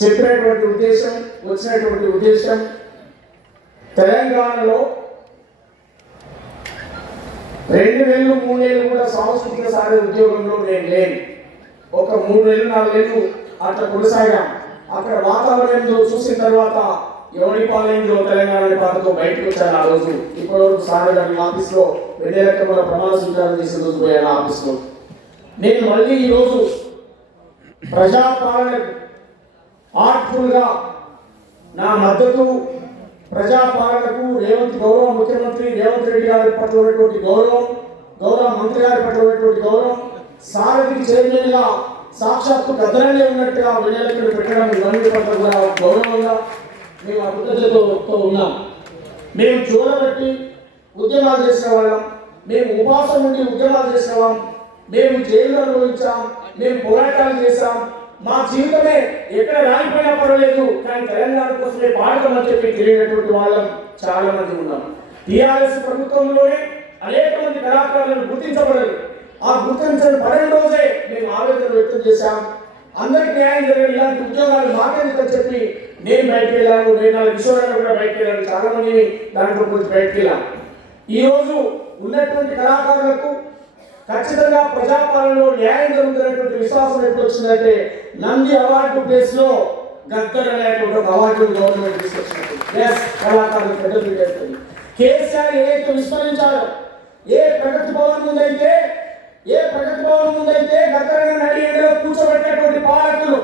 చెప్పినటువంటి ఉద్దేశం వచ్చినటువంటి ఉద్దేశం. తెలంగాణలో రెండు నెలలు మూడు నెలలు కూడా సాంస్కృతిక సాగే ఉద్యోగంలో నేను లేను. ఒక మూడు నెలలు నాలుగు నెలలు అట్లా కొనసాగాం అక్కడ వాతావరణంలో చూసిన తర్వాత ఎవరి తెలంగాణ పాటతో బయటకు వచ్చాను ఆ రోజు. ఇప్పటివరకు సార్ గారి ఆఫీస్లో రకమైన ప్రమాణ స్వీకారం చేసిన రోజు పోయాను ఆఫీస్లో. నేను మళ్ళీ ఈరోజు ప్రజాపాలన ఆర్ట్ఫుల్గా నా మద్దతు ప్రజాపాలనకు రేవంత్ గౌరవ ముఖ్యమంత్రి రేవంత్ రెడ్డి గారి పట్ల ఉన్నటువంటి గౌరవం గౌరవ మంత్రి గారి పట్ల ఉన్నటువంటి గౌరవం సారథి చైర్మన్గా సాక్షాత్తు గద్దరనే ఉన్నట్టుగా వినాయకుడు పెట్టడం ఇవన్నీ పట్ల కూడా గౌరవంగా మేము ఆ కృతజ్ఞతతో ఉన్నాం. మేము చూడబట్టి ఉద్యమాలు చేసిన వాళ్ళం. మేము ఉపాసం నుండి ఉద్యమాలు చేసిన వాళ్ళం. మేము జైలు అనుభవించాం. మేము పోరాటాలు చేశాం. మా జీవితమే ఎక్కడ రాలిపోయినా పర్వాలేదు కానీ తెలంగాణ కోసమే పాడతామని చెప్పి తెలియనటువంటి వాళ్ళం చాలా మంది ఉన్నాం. టీఆర్ఎస్ ప్రభుత్వంలోనే అనేక మంది కళాకారులను గుర్తించబడదు ఆ గుర్తించని పడిన రోజే మేము ఆవేదన వ్యక్తం చేశాం. అందరికి న్యాయం జరిగిన ఇలాంటి ఉద్యోగాలు మాకెందుకని చెప్పి నేను బయటకు వెళ్ళాను నేను నా కూడా బయటకు వెళ్ళాను చాలా మందిని దాంట్లో కొంచెం బయటకు వెళ్ళాను. ఈరోజు ఉన్నటువంటి కళాకారులకు ఖచ్చితంగా ప్రజాపాలనలో న్యాయం జరుగుతున్నటువంటి విశ్వాసం ఎప్పుడు వచ్చిందంటే నంది అవార్డు ప్లేస్లో గద్దర్ అనేటువంటి ఒక అవార్డు గవర్నమెంట్ తీసుకొచ్చినట్టు కళాకారులు పెద్ద పెట్టేస్తుంది కేసీఆర్ ఏదైతే విస్మరించారో ఏ ప్రగతి భవన్ ముందైతే ఏ ప్రగతి భవన్ ముందైతే గద్దర్ నడి ఎండలో కూర్చోబెట్టినటువంటి పాలకులు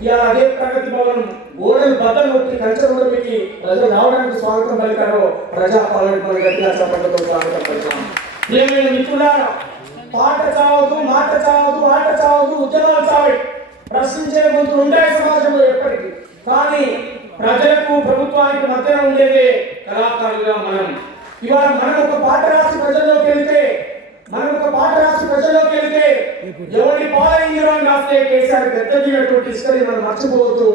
ఇక అదే ప్రగతి భవన్ గోడలు బద్దలు కొట్టి కంచె పెట్టి ప్రజలు రావడానికి స్వాగతం పలికారో ప్రజాపాలన మనం గట్టిగా చెప్పడంతో స్వాగతం పలికాం ప్రియమైన మిత్రులారా? పాట చావదు మాట చావదు ఆట చావదు ఉద్యమాలు చావై. ప్రశ్నించే గొంతులు ఉంటాయి సమాజంలో ఎప్పటికీ. కానీ ప్రజలకు ప్రభుత్వానికి మధ్యన ఉండేదే కళాకారులుగా మనం. ఇవాళ మనం ఒక పాట రాసి ప్రజల్లోకి వెళ్తే మనం ఒక పాట రాసి ప్రజల్లోకి వెళ్తే ఎవరి పాలయ్యారో అని రాస్తే కేసీఆర్ గద్దగినటువంటి ఇసుకని మనం మర్చిపోవద్దు.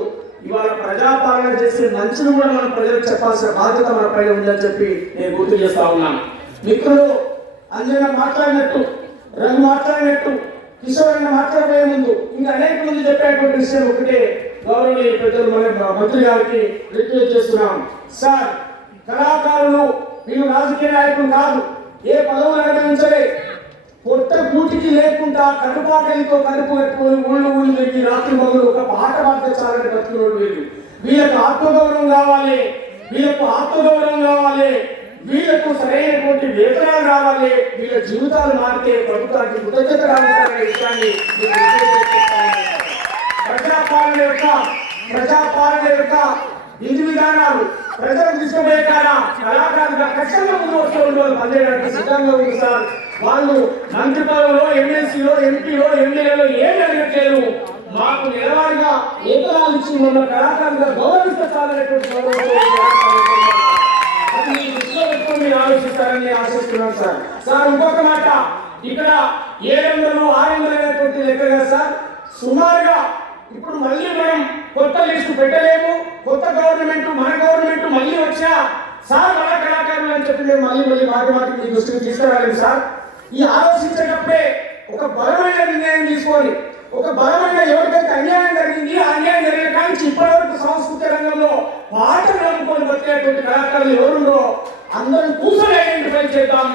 ఇవాళ ప్రజాపాలన చేసే మంచులు కూడా మనం ప్రజలకు చెప్పాల్సిన బాధ్యత మన పైన ఉందని చెప్పి నేను గుర్తు చేస్తా ఉన్నాను. మిత్రులు అంజన మాట్లాడినట్టు రవి మాట్లాడినట్టు కిషోర్ అన్న మాట్లాడబోయే ముందు ఇంకా అనేక మంది చెప్పేటువంటి విషయం ఒకటే. గౌరవనీయ పెద్దలు మన మంత్రి గారికి రిక్వెస్ట్ చేస్తున్నాం. సార్ కళాకారులు వీళ్ళు రాజకీయ నాయకులు కాదు ఏ పదవులు అనుభవించలే పొట్ట కూటికి లేకుండా కనుపాకలితో కనుపు పెట్టుకొని ఊళ్ళు ఊళ్ళు తిరిగి రాత్రి మొదలు ఒక పాట పాడితే చాలని బతుకులు వీళ్ళు. వీళ్ళకు ఆత్మగౌరవం కావాలి. వీళ్ళకు ఆత్మగౌరవం కావాలి. వీళ్ళకు సరైనటువంటి వేతనాలు రావాలి వీళ్ళ జీవితాలు మారితే ప్రభుత్వానికి కృతజ్ఞత రావాలనే విషయాన్ని ప్రజాపాలన యొక్క ప్రజాపాలన యొక్క విధి విధానాలు ప్రజలకు తీసుకుపోయే కాడ కళాకారులుగా ఖచ్చితంగా ముందు వస్తూ ఉండేవాళ్ళు పనిచేయడానికి సిద్ధంగా ఉంది సార్. వాళ్ళు మంత్రి పదవిలో ఎమ్మెల్సీలో ఎంపీలో ఎమ్మెల్యేలో ఏం జరగట్లేదు మాకు నెలవారీగా ఏకరాలు ఇచ్చి మన కళాకారులుగా గౌరవిస్తే చాలనేటువంటి ఆలోచిస్తారని ఆశిస్తున్నాను సార్. సార్ ఇంకొక మాట. ఇక్కడ ఏడు వందలు ఆరు వందలు అనేటువంటి లెక్క కదా సార్? సుమారుగా ఇప్పుడు మళ్ళీ మనం కొత్త లిస్టు పెట్టలేము. కొత్త గవర్నమెంట్ మన గవర్నమెంట్ మళ్ళీ వచ్చా? సార్ మన కళాకారులు అని చెప్పి మేము మళ్ళీ మళ్ళీ మాటి మాటి మీ దృష్టికి తీసుకురాలేము సార్. ఈ ఆలోచించేటప్పుడే ఒక బలమైన నిర్ణయం తీసుకొని ఒక బలమైన ఎవరికైతే అన్యాయం జరిగింది ఆ అన్యాయం జరిగిన కానీ ఇప్పటివరకు సాంస్కృతిక రంగంలో పాటలు నమ్ముకొని బతికేటువంటి కళాకారులు ఎవరుండో అందరం కూర్చొని ఐడెంటిఫై చేద్దాం.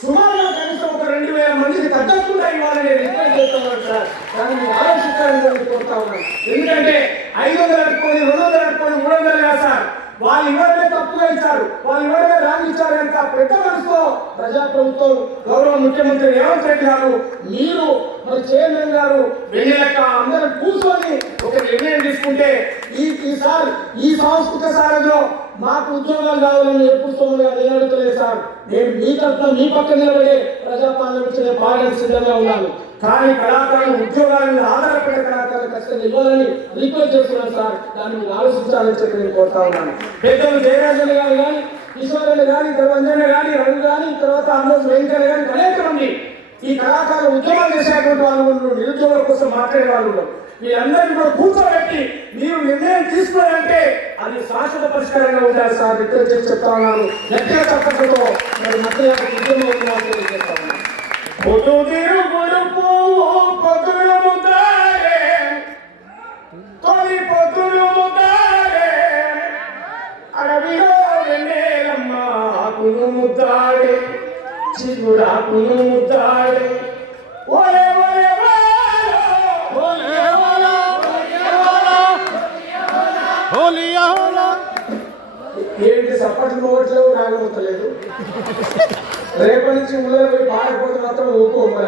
సుమారుగా కనీసం ఒక రెండు వేల మందికి తగ్గకుండా ఇవ్వాలని రిక్వెస్ట్ చేస్తున్నాను సార్ దాన్ని మీరు ఆలోచించాలని కోరుతా ఉన్నాను. ఎందుకంటే ఐదు వందలు అనుకోని రెండు వందలు అనుకోని మూడు వందలు కాదు సార్. వాళ్ళు ఇవ్వడమే తప్పుగా ఇచ్చారు. వాళ్ళు ఇవ్వడమే రాంగ్ ఇచ్చారు కనుక పెద్ద మనసుతో ప్రజాప్రభుత్వం గౌరవ ముఖ్యమంత్రి రేవంత్ రెడ్డి గారు మీరు మరి చైర్మన్ గారు వెళ్ళాక అందరం కూర్చొని ఒక నిర్ణయం తీసుకుంటే ఈ ఈసారి ఈ సాంస్కృతిక సారంలో మాకు ఉద్యోగాలు కావాలని ఎప్పుడు సోమగా నేను అడుగుతలేదు సార్. నేను మీ తరఫున మీ పక్క నిలబడే ప్రజాపాలన గురించి సిద్ధంగా ఉన్నాను. కానీ కళాకారులు ఉద్యోగాల మీద ఆధారపడే కళాకారులు ఖచ్చితంగా ఇవ్వాలని రిక్వెస్ట్ చేస్తున్నాను సార్. దాన్ని మీరు ఆలోచించాలని చెప్పి నేను కోరుతా ఉన్నాను. పెద్దలు దేవరాజన్ గారు కానీ కిషోర్ కానీ ధర్మంజన్ కానీ రవి కానీ తర్వాత అందరూ వెంకయ్య కానీ అనేక మంది ఈ కళాకారులు ఉద్యోగాలు చేసేటువంటి వాళ్ళు నిరుద్యోగుల కోసం మాట్లాడే వాళ్ళు ఉన్నారు. వీళ్ళందరినీ కూడా కూర్చోబెట్టి పరిష్కారంగా ఉంటారు సార్ ఎక్కడ చేసి చెప్తా ఉన్నాను ఎక్కడ చెప్పడంతో మరి మధ్య ఉద్యమం తెలియజేస్తా ఉన్నాను ముద్దాడే చిగురాకు ముద్దాడే ఒరే ఒరే ఒరే ఒరే ఒరే ఒరే ఒరే ఏంటి సప్పట్లు నోట్లేవు నాగమవుతలేదు రేపటి నుంచి ఊళ్ళో పోయి పాడకపోతే మాత్రం ఊపు మరి